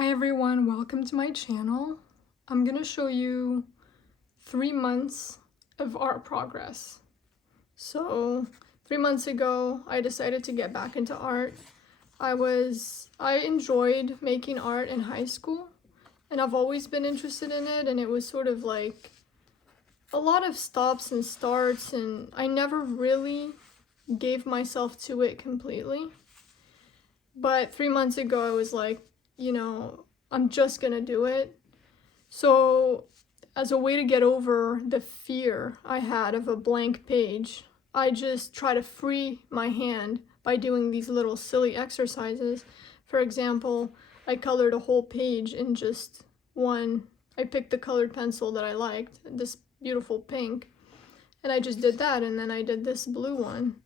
Hi everyone, welcome to my channel. I'm gonna show you 3 months of art progress. So 3 months ago, I decided to get back into art. I enjoyed making art in high school, and I've always been interested in it, and it was sort of like a lot of stops and starts, and I never really gave myself to it completely. But 3 months ago, I was like, I'm just gonna do it. So, as a way to get over the fear I had of a blank page, I just try to free my hand by doing these little silly exercises. For example, I colored a whole page in just one. I picked the colored pencil that I liked, this beautiful pink, and I just did that, and then I did this blue one.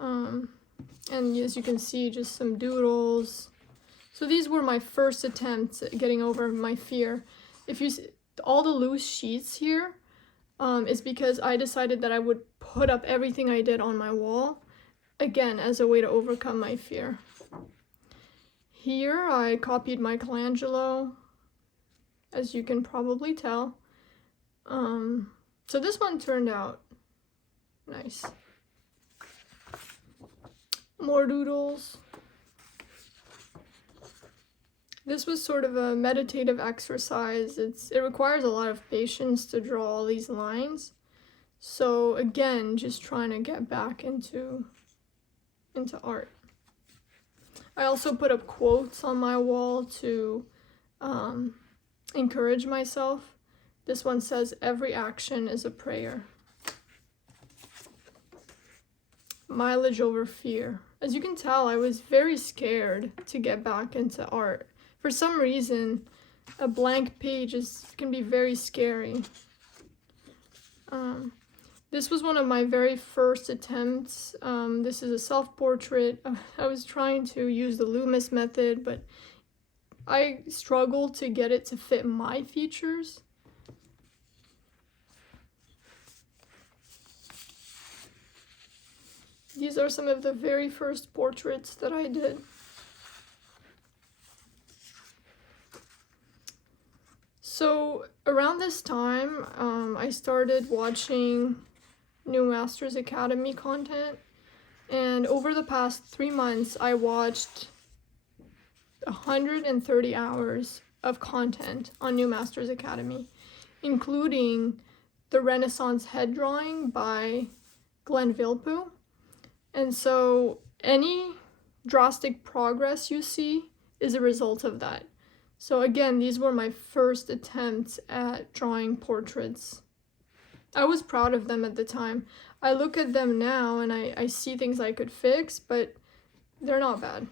And as you can see, just some doodles. So these were my first attempts at getting over my fear. If you see, all the loose sheets here is because I decided that I would put up everything I did on my wall, again, as a way to overcome my fear. Here I copied Michelangelo, as you can probably tell. So this one turned out nice. More doodles. This was sort of a meditative exercise. It requires a lot of patience to draw all these lines. So again, just trying to get back into art. I also put up quotes on my wall to encourage myself. This one says, "Every action is a prayer." Mileage over fear. As you can tell, I was very scared to get back into art. For some reason, a blank page can be very scary. This was one of my very first attempts. This is a self-portrait. I was trying to use the Loomis method, but I struggled to get it to fit my features. These are some of the very first portraits that I did. So around this time, I started watching New Masters Academy content, and over the past 3 months, I watched 130 hours of content on New Masters Academy, including the Renaissance head drawing by Glenn Vilppu. And so any drastic progress you see is a result of that. So again, these were my first attempts at drawing portraits. I was proud of them at the time. I look at them now and I see things I could fix, but they're not bad.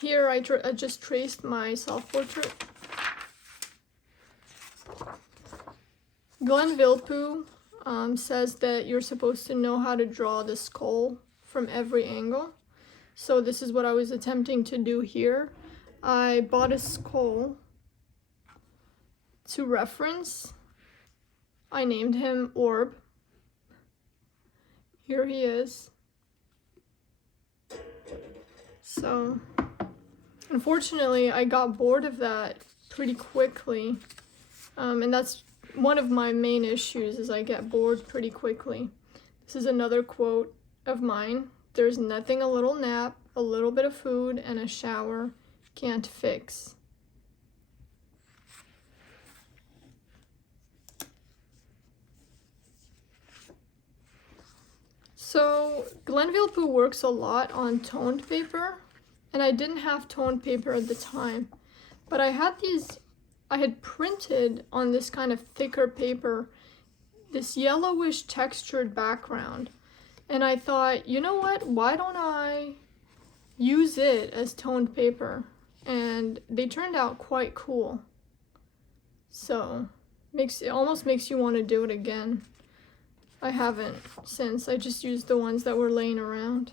Here I just traced my self-portrait. Glenn Vilppu says that you're supposed to know how to draw the skull from every angle. So this is what I was attempting to do here. I bought a skull to reference. I named him Orb. Here he is. So, unfortunately, I got bored of that pretty quickly. And that's one of my main issues, is I get bored pretty quickly. This is another quote of mine. "There's nothing a little nap, a little bit of food, and a shower can't fix." So Glenn Vilppu works a lot on toned paper, and I didn't have toned paper at the time, but I had printed on this kind of thicker paper this yellowish textured background, and I thought, you know what, why don't I use it as toned paper? And they turned out quite cool. So it almost makes you want to do it again. I haven't since. I just used the ones that were laying around.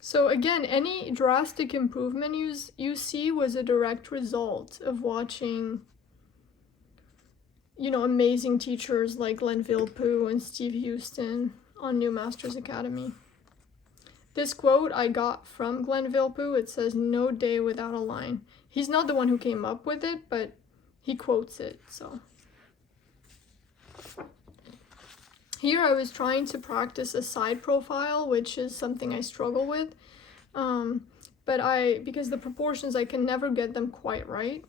So again, any drastic improvement you see was a direct result of watching you know, amazing teachers like Glenn Villepeu and Steve Houston on New Masters Academy. This quote I got from Glenn Villepeu. It says, "No day without a line." He's not the one who came up with it, but he quotes it, so. Here I was trying to practice a side profile, which is something I struggle with. But because the proportions, I can never get them quite right.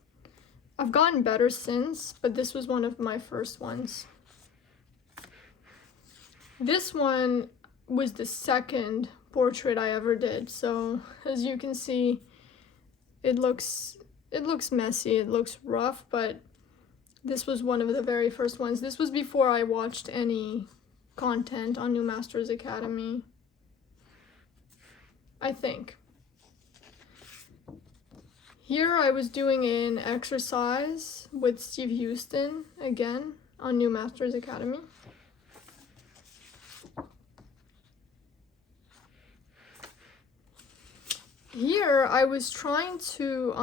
I've gotten better since, but this was one of my first ones. This one was the second portrait I ever did, so as you can see, it looks messy, it looks rough, but this was one of the very first ones. This was before I watched any content on New Masters Academy, I think. Here I was doing an exercise with Steve Houston, again, on New Masters Academy. Here I was trying to,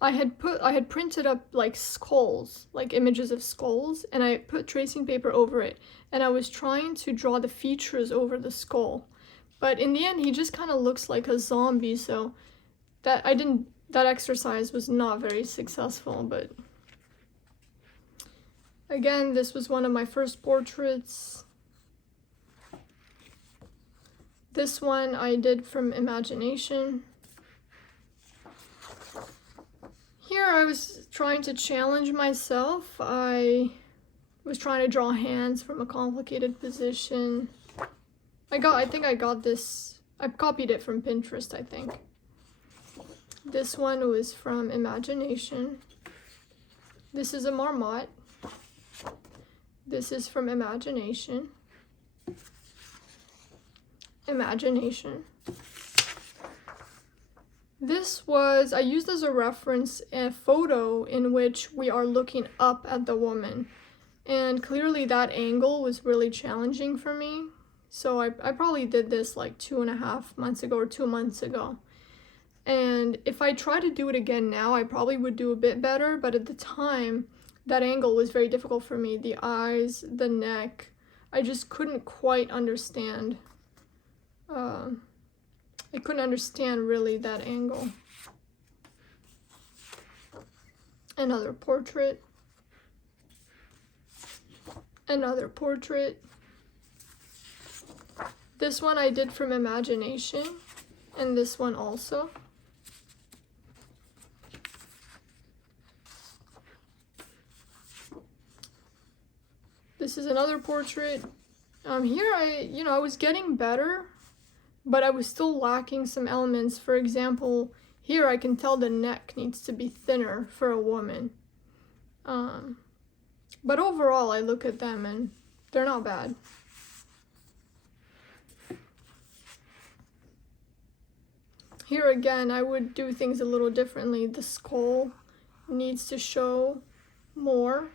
I had printed up like skulls, like images of skulls, and I put tracing paper over it, and I was trying to draw the features over the skull. But in the end, he just kind of looks like a zombie, so that exercise was not very successful. But again, this was one of my first portraits. This one I did from imagination. Here I was trying to challenge myself. I was trying to draw hands from a complicated position. I think I got this, I copied it from Pinterest, I think. This one was from imagination. This is a marmotte. This is from imagination. Imagination. This was, I used as a reference a photo in which we are looking up at the woman. And clearly that angle was really challenging for me. So I probably did this like 2.5 months ago or 2 months ago. And if I try to do it again now, I probably would do a bit better. But at the time, that angle was very difficult for me. The eyes, the neck, I just couldn't quite understand. I couldn't understand really that angle. Another portrait. Another portrait. This one I did from imagination, and this one also. This is another portrait. Here I was getting better, but I was still lacking some elements. For example, here I can tell the neck needs to be thinner for a woman. But overall, I look at them and they're not bad. Here again, I would do things a little differently. The skull needs to show more.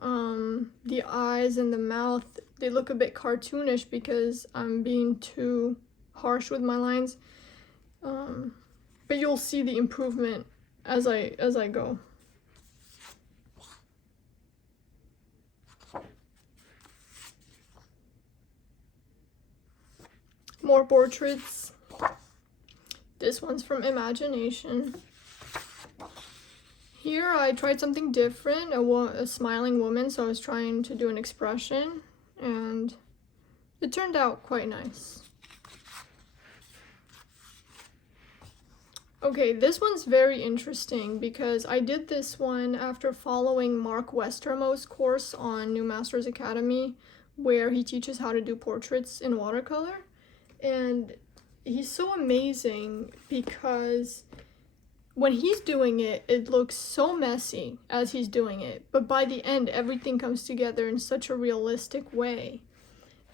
The eyes and the mouth, they look a bit cartoonish because I'm being too harsh with my lines. But you'll see the improvement as I go. More portraits. This one's from imagination. Here I tried something different, a smiling woman, so I was trying to do an expression, and it turned out quite nice. Okay, this one's very interesting because I did this one after following Mark Westermo's course on New Masters Academy, where he teaches how to do portraits in watercolor. And he's so amazing because when he's doing it, it looks so messy as he's doing it. But by the end, everything comes together in such a realistic way.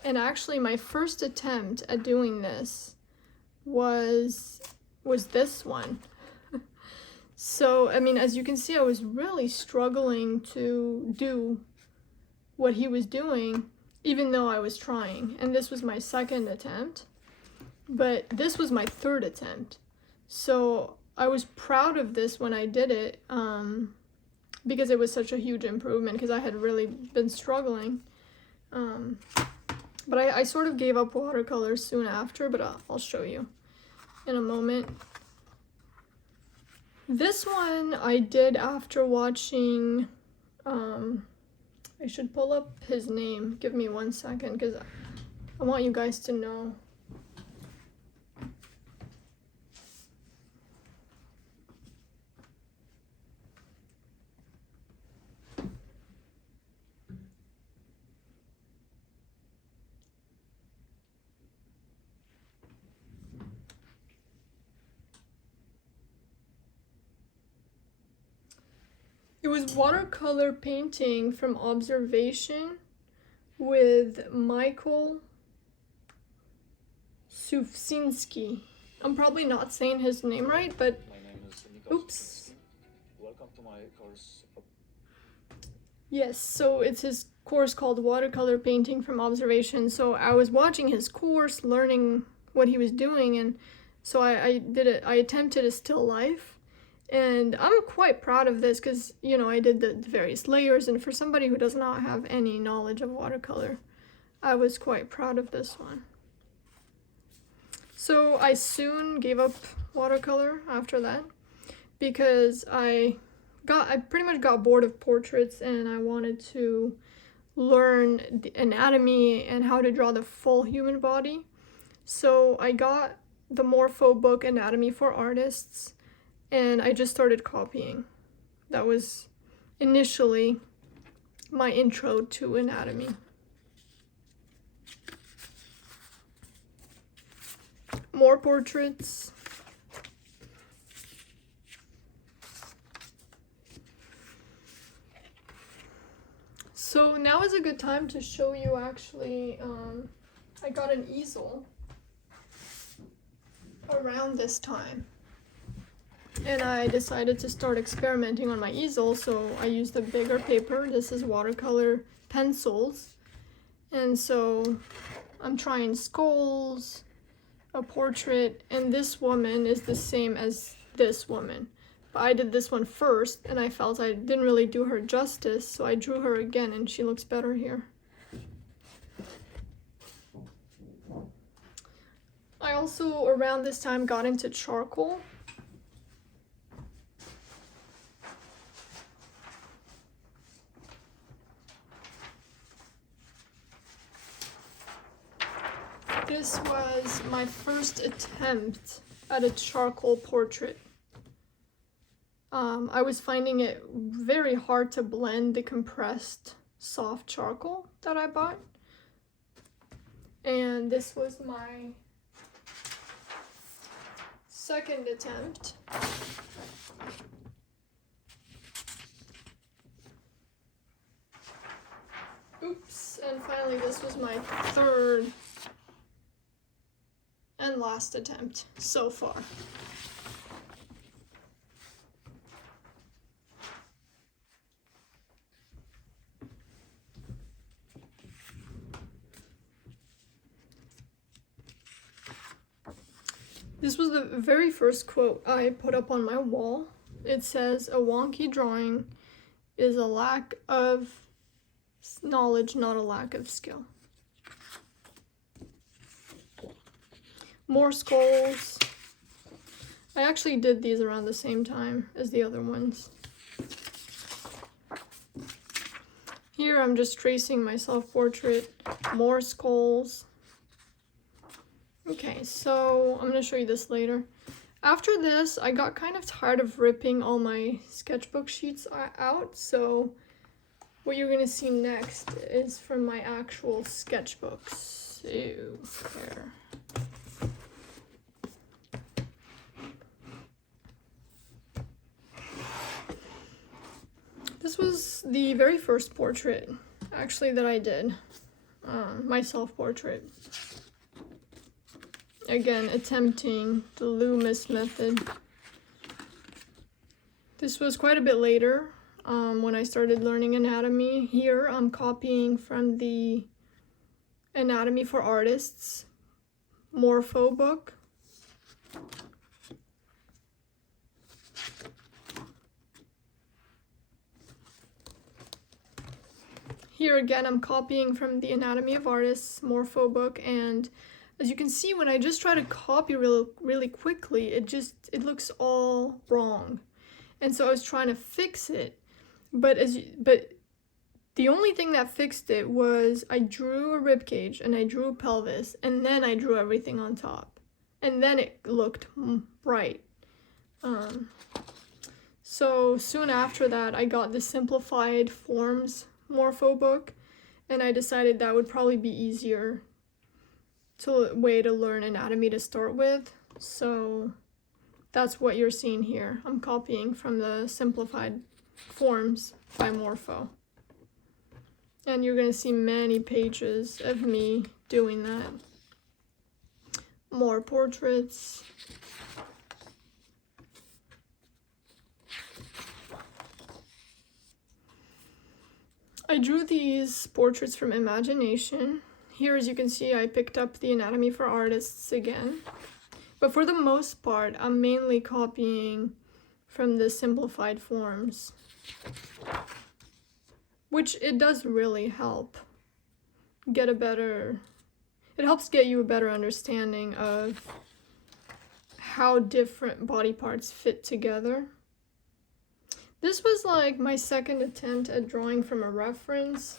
And actually, my first attempt at doing this was this one. So, I mean, as you can see, I was really struggling to do what he was doing, even though I was trying. And this was my second attempt. But this was my third attempt. So I was proud of this when I did it. because it was such a huge improvement, because I had really been struggling. But I sort of gave up watercolor soon after, but I'll show you in a moment. This one I did after watching, I should pull up his name. Give me 1 second, because I want you guys to know. It was watercolor painting from observation with Michael Sufsinski. I'm probably not saying his name right, but My name is Nikos. oops. Welcome to my course. Yes, so it's his course called Watercolor Painting from Observation. So I was watching his course, learning what he was doing, and so I attempted a still life. And I'm quite proud of this because, you know, I did the various layers, and for somebody who does not have any knowledge of watercolor, I was quite proud of this one. So I soon gave up watercolor after that because I pretty much got bored of portraits, and I wanted to learn the anatomy and how to draw the full human body. So I got the Morpho book, Anatomy for Artists, and I just started copying. That was initially my intro to anatomy. More portraits. So now is a good time to show you actually, I got an easel around this time. And I decided to start experimenting on my easel, so I used a bigger paper. This is watercolor pencils. And so I'm trying skulls, a portrait, and this woman is the same as this woman. But I did this one first, and I felt I didn't really do her justice, so I drew her again, and she looks better here. I also, around this time, got into charcoal. This was my first attempt at a charcoal portrait. I was finding it very hard to blend the compressed soft charcoal that I bought. And this was my second attempt. Oops, and finally this was my third and last attempt so far. This was the very first quote I put up on my wall. It says, "A wonky drawing is a lack of knowledge, not a lack of skill." More skulls. I actually did these around the same time as the other ones. Here I'm just tracing my self-portrait. More skulls. Okay, so I'm going to show you this later. After this, I got kind of tired of ripping all my sketchbook sheets out, so what you're going to see next is from my actual sketchbooks. So, here. This was the very first portrait, actually, that I did. My self-portrait. Again, attempting the Loomis method. This was quite a bit later, when I started learning anatomy. Here, I'm copying from the Anatomy for Artists Morpho book. Here again, I'm copying from the Anatomy of Artists Morpho book, and as you can see, when I just try to copy really quickly, it looks all wrong. And so I was trying to fix it, but the only thing that fixed it was I drew a rib cage and I drew a pelvis, and then I drew everything on top, and then it looked right. So soon after that, I got the Simplified Forms Morpho book, and I decided that would probably be easier way to learn anatomy to start with. So that's what you're seeing here. I'm copying from the Simplified Forms by Morpho. And you're going to see many pages of me doing that. More portraits. I drew these portraits from imagination. Here, as you can see, I picked up the Anatomy for Artists again. But for the most part, I'm mainly copying from the Simplified Forms, which it does really help it helps get you a better understanding of how different body parts fit together. This was like my second attempt at drawing from a reference.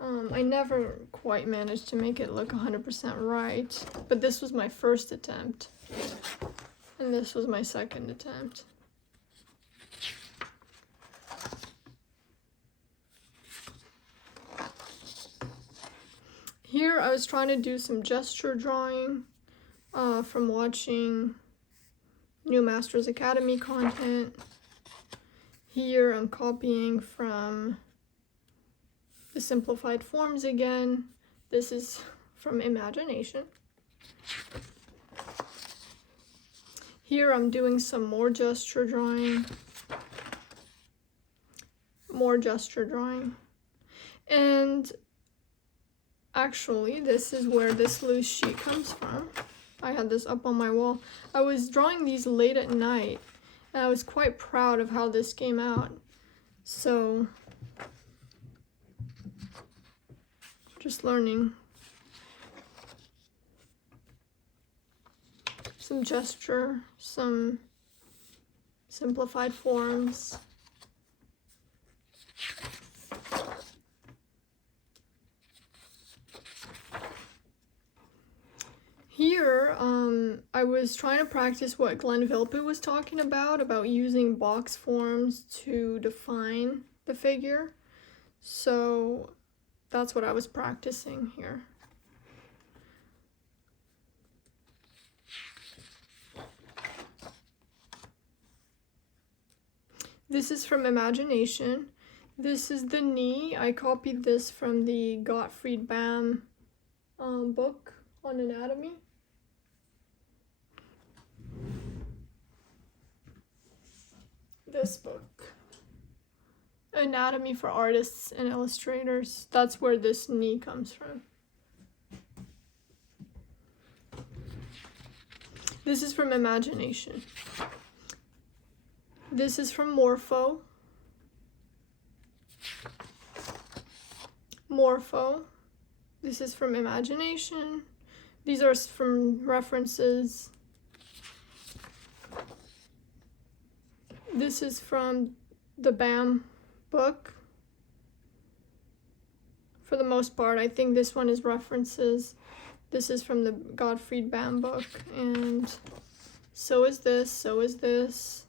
I never quite managed to make it look 100% right, but this was my first attempt, and this was my second attempt. Here I was trying to do some gesture drawing from watching New Masters Academy content. Here I'm copying from the Simplified Forms again. This is from imagination. Here I'm doing some more gesture drawing. And actually, this is where this loose sheet comes from. I had this up on my wall. I was drawing these late at night, and I was quite proud of how this came out. So, just learning some gesture, some simplified forms. Here, I was trying to practice what Glenn Vilppu was talking about using box forms to define the figure. So that's what I was practicing here. This is from imagination. This is the knee. I copied this from the Gottfried Baum book on anatomy. This book, Anatomy for Artists and Illustrators. That's where this knee comes from. This is from imagination. This is from Morpho. This is from imagination. These are from references. This is from the Baum book. For the most part, I think this one is references. This is from the Gottfried Baum book, and so is this.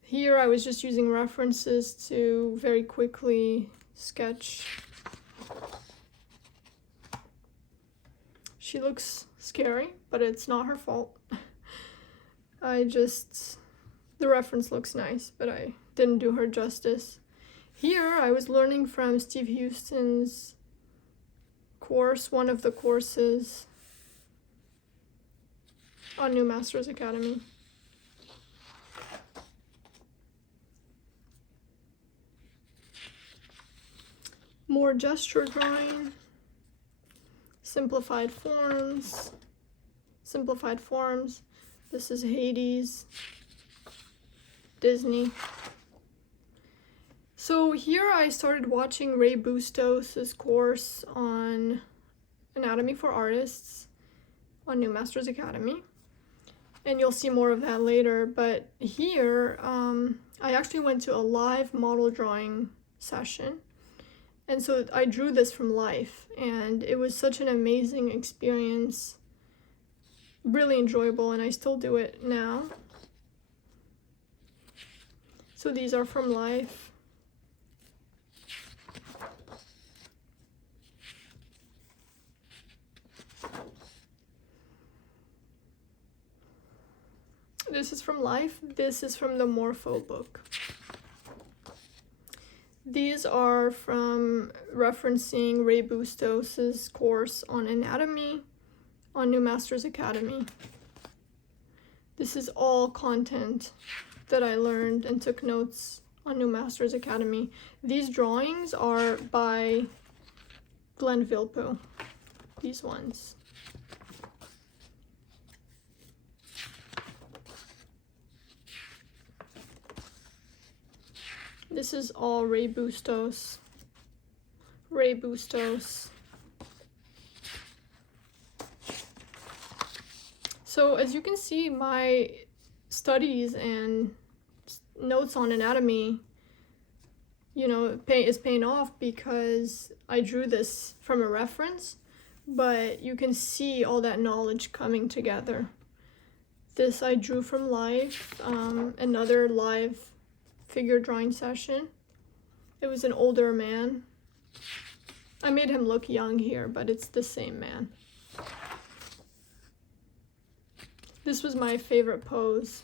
Here I was just using references to very quickly sketch. She looks scary, but it's not her fault. The reference looks nice, but I didn't do her justice. Here I was learning from Steve Houston's course, one of the courses on New Masters Academy. More gesture drawing, simplified forms. This is Hades, Disney. So here I started watching Ray Bustos' course on Anatomy for Artists on New Masters Academy. And you'll see more of that later. But here, I actually went to a live model drawing session. And so I drew this from life. And it was such an amazing experience. Really enjoyable, and I still do it now. So these are from life. This is from life. This is from the Morpho book. These are from referencing Ray Bustos' course on anatomy on New Masters Academy. This is all content that I learned and took notes on New Masters Academy. These drawings are by Glenn Vilppu, these ones. This is all Ray Bustos. Ray Bustos. So as you can see, my studies and notes on anatomy, is paying off because I drew this from a reference, but you can see all that knowledge coming together. This I drew from life, another live figure drawing session. It was an older man. I made him look young here, but it's the same man. This was my favorite pose,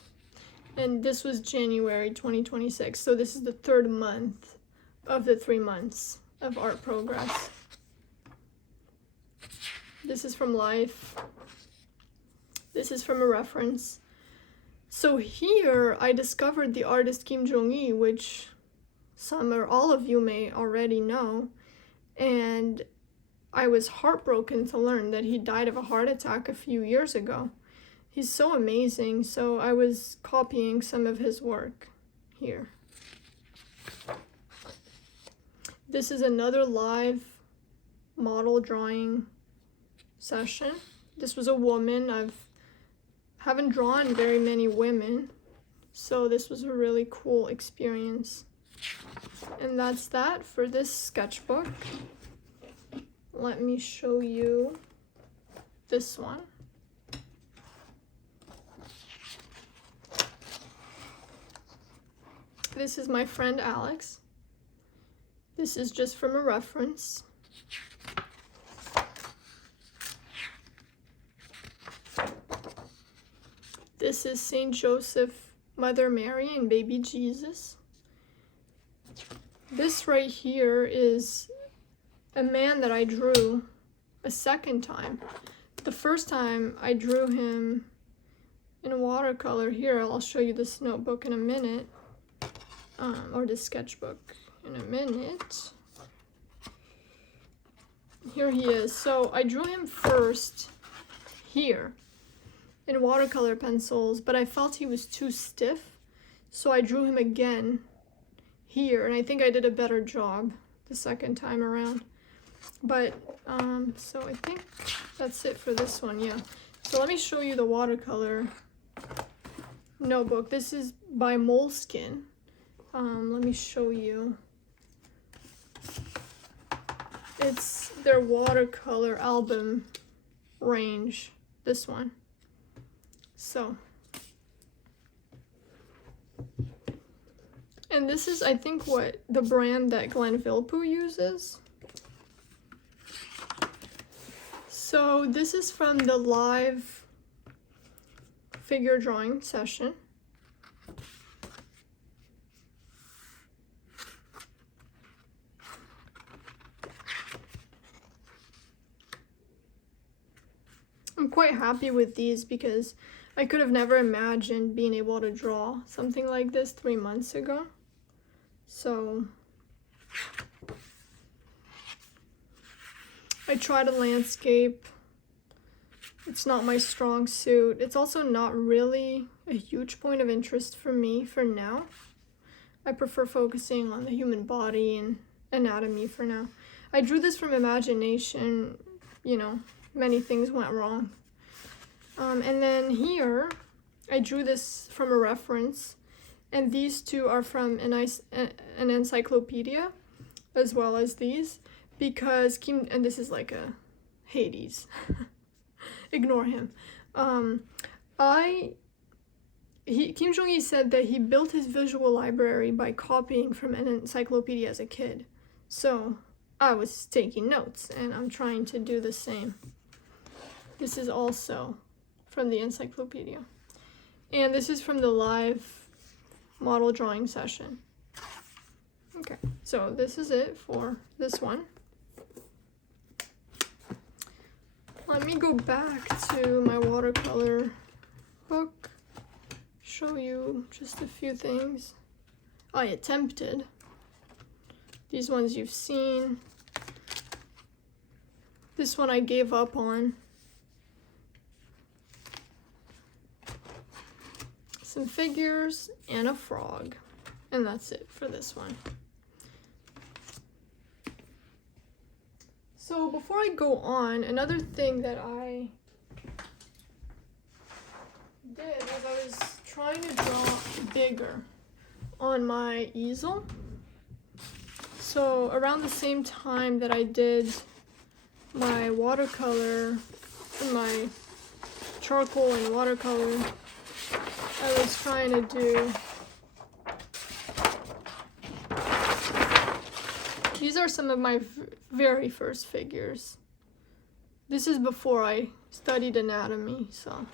and this was January 2026, so this is the third month of the 3 months of art progress. This is from life. This is from a reference. So here I discovered the artist Kim Jong-il, which some or all of you may already know, and I was heartbroken to learn that he died of a heart attack a few years ago. He's so amazing, so I was copying some of his work here. This is another live model drawing session. This was a woman. Haven't drawn very many women, so this was a really cool experience. And that's that for this sketchbook. Let me show you this one. This is my friend Alex. This is just from a reference. This is Saint Joseph, Mother Mary, and Baby Jesus. This right here is a man that I drew a second time. The first time I drew him in watercolor. Here, I'll show you this notebook in a minute, or this sketchbook in a minute. Here he is. So I drew him first here in watercolor pencils, but I felt he was too stiff, so I drew him again here, and I think I did a better job the second time around. But so I think that's it for this one. Yeah, so let me show you the watercolor notebook. This is by Moleskine. Let me show you. It's their watercolor album range, this one. So, and this is, I think, what the brand that Glenn Vilppu uses. So this is from the live figure drawing session. I'm quite happy with these because I could have never imagined being able to draw something like this 3 months ago. So I tried a landscape. It's not my strong suit. It's also not really a huge point of interest for me for now. I prefer focusing on the human body and anatomy for now. I drew this from imagination, you know, many things went wrong. And then here, I drew this from a reference, and these two are from an encyclopedia, as well as these, because and this is like a Hades. Ignore him. Kim Jong-il said that he built his visual library by copying from an encyclopedia as a kid. So I was taking notes, and I'm trying to do the same. This is also from the encyclopedia. And this is from the live model drawing session. Okay, so this is it for this one. Let me go back to my watercolor book, show you just a few things I attempted. These ones you've seen. This one I gave up on. Some figures and a frog. And that's it for this one. So before I go on, another thing that I did was I was trying to draw bigger on my easel. So around the same time that I did my watercolor, my charcoal and watercolor, I was trying to do, these are some of my very first figures. This is before I studied anatomy, so.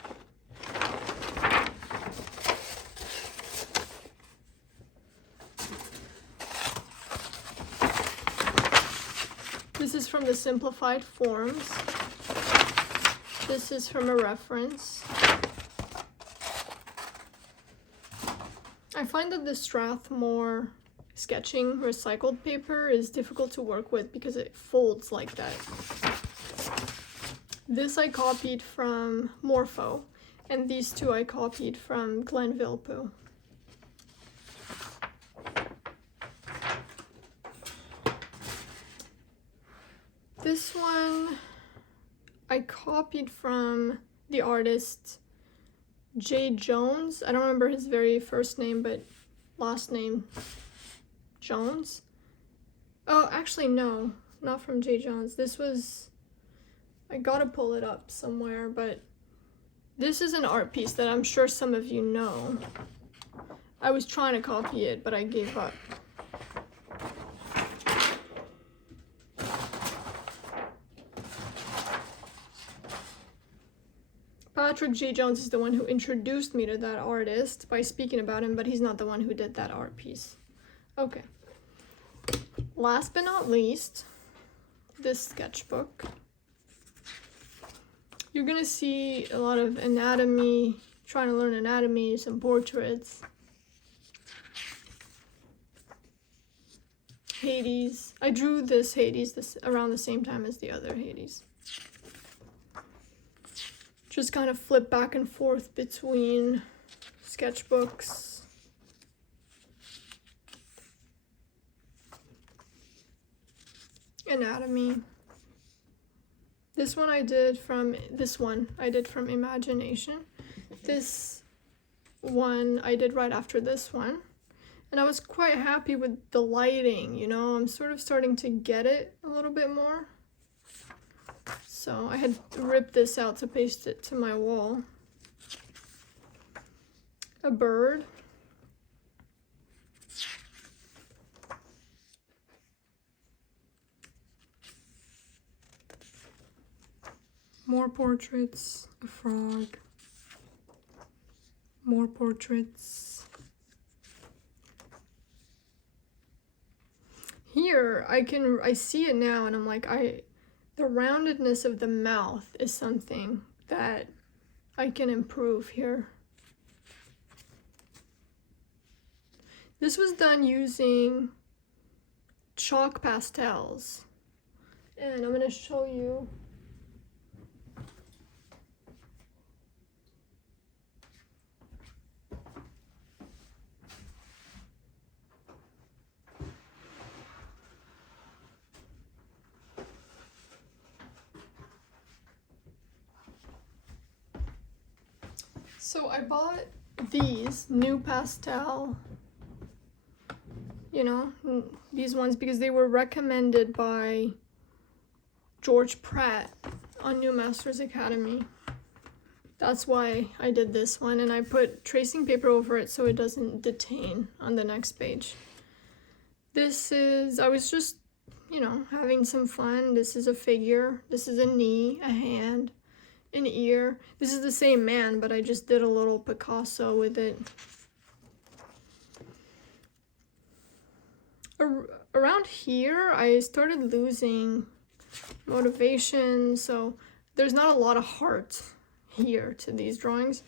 This is from the simplified forms. This is from a reference. I find that the Strathmore sketching recycled paper is difficult to work with because it folds like that. This I copied from Morpho, and these two I copied from Glenn Villepeu. This one I copied from the artist Jay Jones. I don't remember his very first name, but last name Jones. Oh, actually no, not from Jay Jones. This was, I gotta pull it up somewhere, but this is an art piece that I'm sure some of you know. I was trying to copy it, but I gave up. Patrick J. Jones is the one who introduced me to that artist by speaking about him, but he's not the one who did that art piece. Okay. Last but not least, this sketchbook. You're gonna see a lot of anatomy, trying to learn anatomy, some portraits. Hades. I drew this Hades around the same time as the other Hades. Just kind of flip back and forth between sketchbooks. Anatomy. This one I did from imagination. This one I did right after this one. And I was quite happy with the lighting, you know, I'm sort of starting to get it a little bit more. So I had ripped this out to paste it to my wall. A bird. More portraits, a frog. More portraits. Here, I see it now and I'm like, the roundedness of the mouth is something that I can improve here. This was done using chalk pastels. And I'm going to show you. So I bought these new pastel, these ones because they were recommended by George Pratt on New Masters Academy. That's why I did this one, and I put tracing paper over it so it doesn't detain on the next page. I was just, having some fun. This is a figure. This is a knee, a hand, an ear. This is the same man, but I just did a little Picasso with it. Around here, I started losing motivation, so there's not a lot of heart here to these drawings,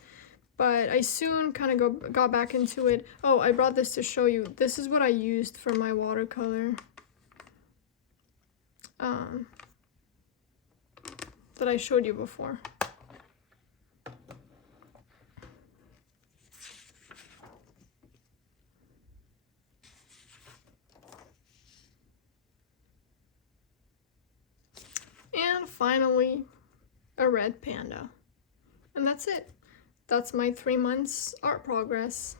but I soon kind of got back into it. Oh, I brought this to show you. This is what I used for my watercolor that I showed you before. And finally, a red panda. And that's it. That's my 3 months art progress.